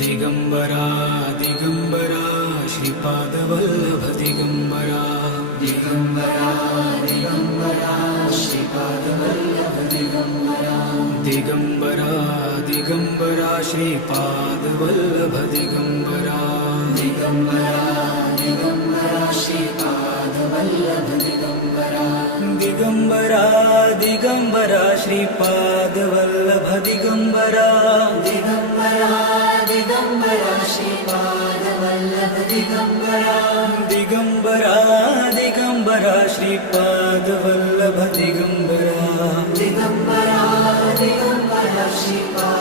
Digambara Digambara Shripad Vallabh Digambara Digambara Digambara Shripad Vallabh Digambara Digambara Digambara Shripad Vallabh Digambara Digambara Digambara Shripad Vallabh Digambara Digambara Digambara Shripad Vallabh Digambara Digambara Digambara Shripad Vallabh Digambara Digambara Digambara Shripad Vallabh Digambara Digambara Digambara Shripad